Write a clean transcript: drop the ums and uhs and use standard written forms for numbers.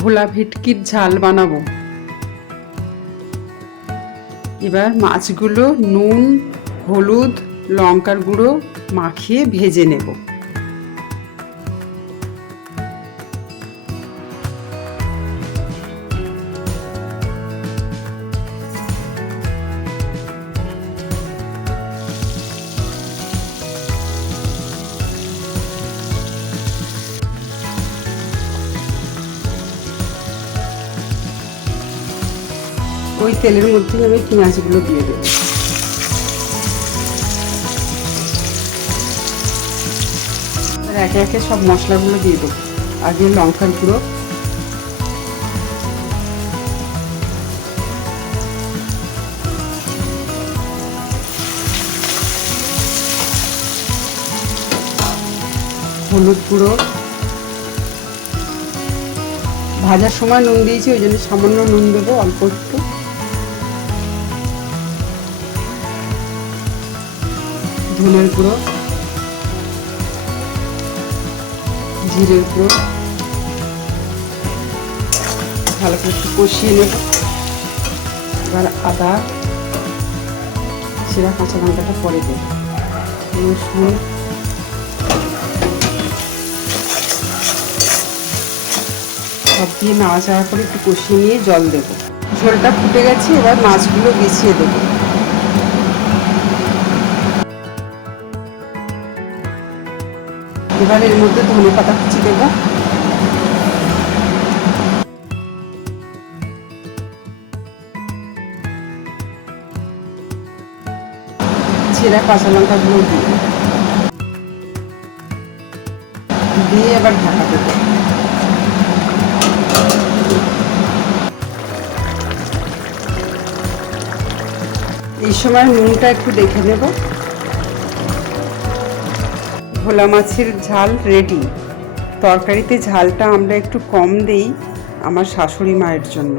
ভোলা ভেটকির ঝাল বানাবো। এবার মাছগুলো নুন, হলুদ, লঙ্কার গুঁড়ো মাখিয়ে ভেজে নেব। ওই তেলের মধ্যে আমি পেঁয়াজগুলো দিয়ে দেব। একে একে সব মশলাগুলো দিয়ে দেবো। আগে লঙ্কার গুঁড়ো, হলুদ গুঁড়ো, ভাজার সময় নুন দিয়েছি ওই জন্য সামান্য নুন দেবো, অল্প একটু। ধনের গুঁড়ো, জিরের গুঁড়ো, ভালো করে একটু কষিয়ে নেব। এবার আদা, সেরা কাঁচা লঙ্কাটা পরে দেব, রসুন, সব দিয়ে নাড়াচাড়া করে একটু কষিয়ে নিয়ে জল দেব। ঝোলটা ফুটে গেছে, এবার মাছগুলো বিছিয়ে দেবো। এবার এর মধ্যে ধনে পাতা কুচি দেব, ছেঁড়া কাঁচা লঙ্কা গুঁড়ো দিয়ে এবার ঢাকা দেব। এই সময় নুনটা একটু দেখে নেব। ভোলা মাছের ঝাল রেডি। তরকারিতে ঝালটা আমরা একটু কম দেই আমার শাশুড়ি মায়ের জন্য।